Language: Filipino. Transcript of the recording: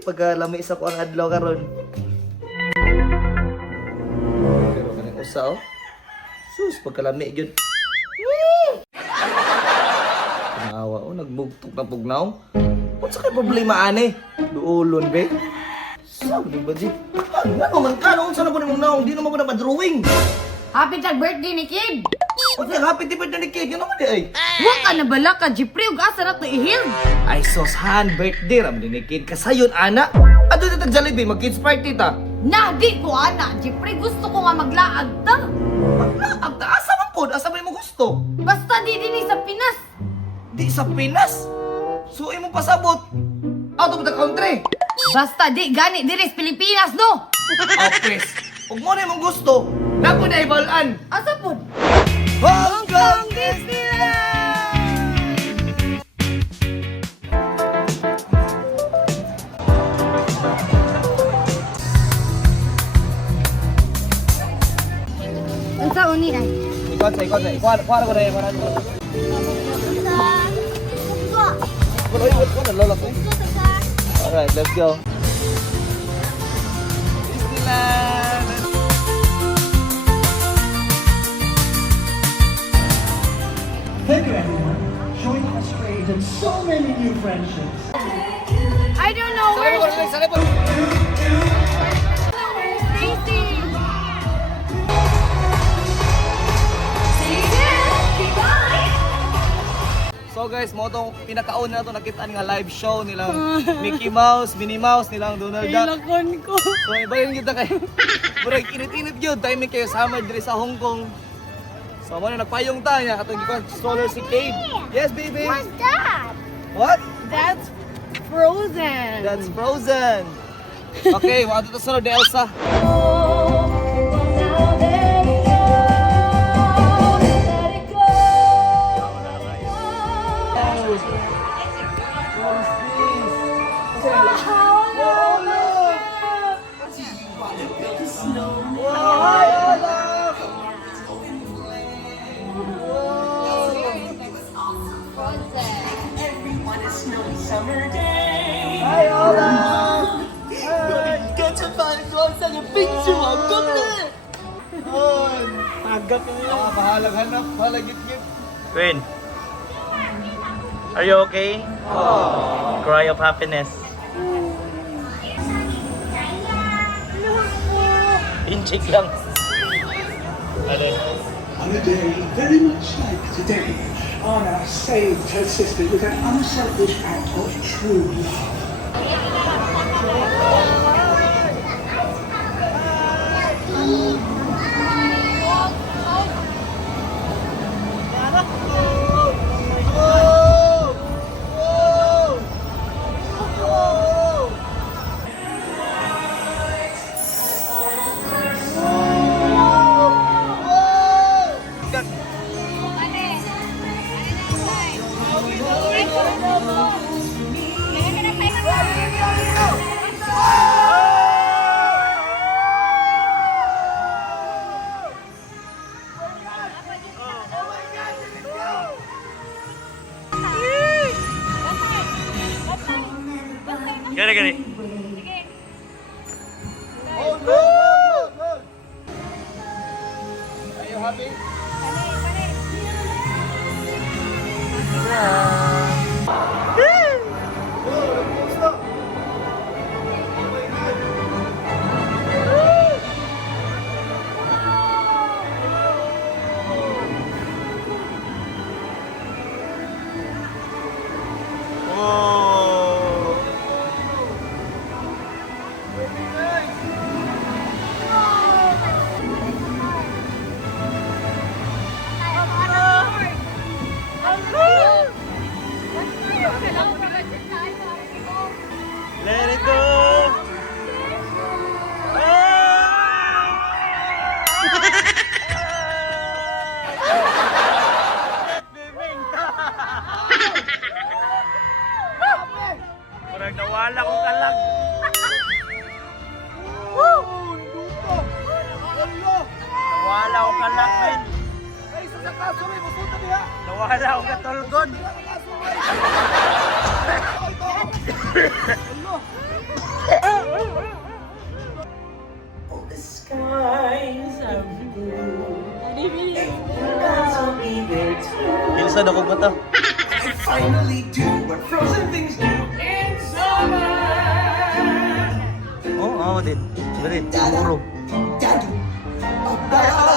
pagkalami sa ko ang adlaw karon. Pero kaning usa oh. Sus, pagkalami gyud. Naawa oh, nagbugtok na pugnaw. Unsa kay problema ani? Duolon be. Sabi ba di? Ano man ka unsa na po nimong naong di naman ko na pa-drawing. Happy tag birthday ni Kid! Okay, happy birthday ni Kid. Yun naman di ay. Huwag ka na bala ka, Jeffrey, huwag asa na to ihil! Ay sos han, birthday ram din ni Kid. Kasayon ana. Ado na tag-Jollibee, mag-kids party ta. Na, di ko ana, Jeffrey, gusto ko nga maglaag ta! Maglaag ta, asa man po? Asa man mo gusto? Basta di din sa Pinas! Di sa Pinas? So imo pasabot out of the country. Basta di, gani, diris Pilipinas, no! Apes, huwag mo na imong gusto. Napo na ibalaan. Asa po? Hongkong Disneyland! Ang sa uni ay? Ikot sa. Kuha ko na yung maran. Ikot na, lolok eh. Alright, let's go. Disneyland! Thank you, everyone. Join us created so many new friendships. I don't know where So guys, mo itong pinakauna na ito nakitaan nga live show nilang Mickey Mouse, Minnie Mouse, nilang Donald Duck. Ilakon ko. So ibayin kita kayo. Murag init-init yun, timing kayo summer diri sa Hong Kong. So mo na nagpayong ta niya, atong gikon stroller si Cade. Yes baby! What's that? What? That's Frozen. That's Frozen! Okay, mga ito sunod ni Elsa. Summer day. Hi, Ola! Get to find one sa yung picture mo. Come na. Agap niyo. Bahalag hanap, bahalag git-git. Queen, are you okay? Cry of happiness. Inchik lang. On a day very much like today, Anna saved her sister with an unselfish act of true love. Gani. Oh, good! Are you happy? Let it go! Murag nawala kong kalag. Nawala akong kalag, men. Ay, sa kaso rin, masunta niya! Nawala akong katulgon. Hello! isa na ko mata. I finally do what frozen things do in summer. Oh, din. Siguro. Daddy, about